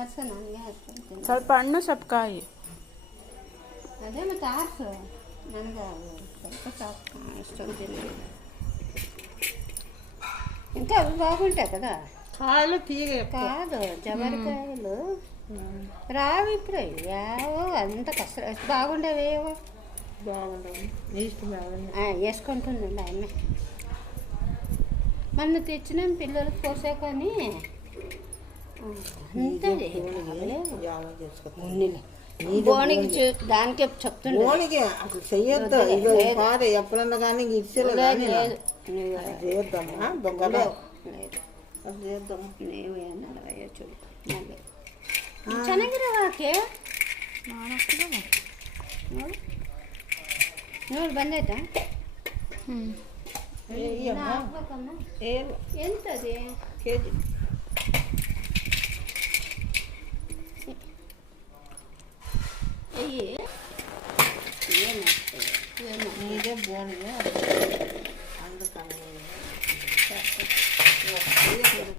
ಆರ್ಸು ನನಗೆ ಹಾಕ್ತೀನಿ. ಸ್ವಲ್ಪ ಹಣ್ಣು ಸ್ವಲ್ಪ ಕಾಯಿ. ಅದೇ ಮತ್ತೆ ಆರ್ಸು ನನಗೆ ಸ್ವಲ್ಪ ಸಾಕು ఇష్టం తినేది. ఇంకా అవి బాగుంటాయి కదా. కాయలు తీగ కాదు జమరికాయలు రావు ఇప్పుడు. ఏవో అంత కష్టం బాగుండేవి ఏవో బాగుండవు. వేసుకుంటుందండి అమ్మ. మొన్న తెచ్చినాం పిల్లలకు పోసాకని అంతే బోనికి దానికే చెప్తుండే అసలు చెయ్యొద్దు. ఇది కాదు ఎప్పుడన్నా కానీ చేద్దామా బొగ్గలో చేద్దాం. ನೀವು ಏನಾರ ಚೂರು ಚೆನ್ನಾಗಿರೋಕೆ ನೋಡಿ ಬಂದೈತಾ? ಹಾಕ್ಬೇಕಮ್ಮ. ಎಂತದೆ కేజీ ಅಯ್ಯೇ ಏನಾಗ್ತದೆ ಇದೇ ಬೋನಿಗೆ